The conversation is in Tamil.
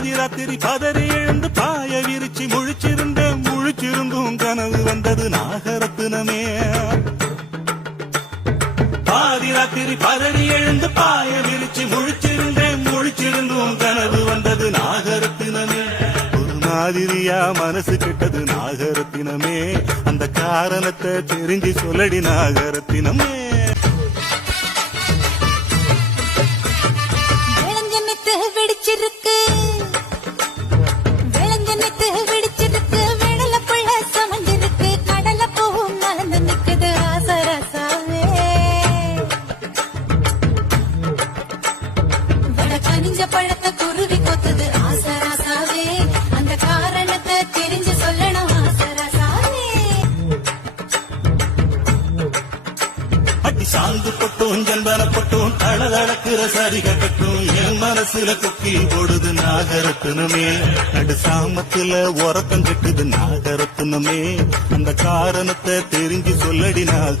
பாதி ராத்திரி பதறி எழுந்து பாய விரிச்சு முழிச்சிருந்தும் கனவு வந்தது நாகரத்தினமே. பாதி ராத்திரி பதறி எழுந்து பாய விரிச்சு முழிச்சிருந்தும் கனவு வந்தது நாகரத்தினமே. ஒரு மாதிரியா மனசு கெட்டது நாகரத்தினமே, அந்த காரணத்தை தெரிஞ்சு சொல்லடி நாகரத்தினமே. வெடிச்சிருக்கு வெடிச்சிருக்கு வெடல புள்ள சமஞ்சிருக்கு கடல போகும் நலந்து நிக்குது ஆசரசாவே. வட கனிஞ்ச பழத்தை குருவி கொத்துது ஆசரசாவே, அந்த காரணத்தை தெரிஞ்சு சொல்லணும் ஆசரசாவே. அடி சாந்து பட்டும் ஜன்பன பட்டும் தளதளக்குற சரிக கட்டும் என் மனசுல குக்கி போடுது நாகரத்தினமே. நடு சாமத்துல உறக்கம் கட்டுது நாகரத்தினமே, அந்த காரணத்தை தெரிஞ்சு சொல்லடி நாக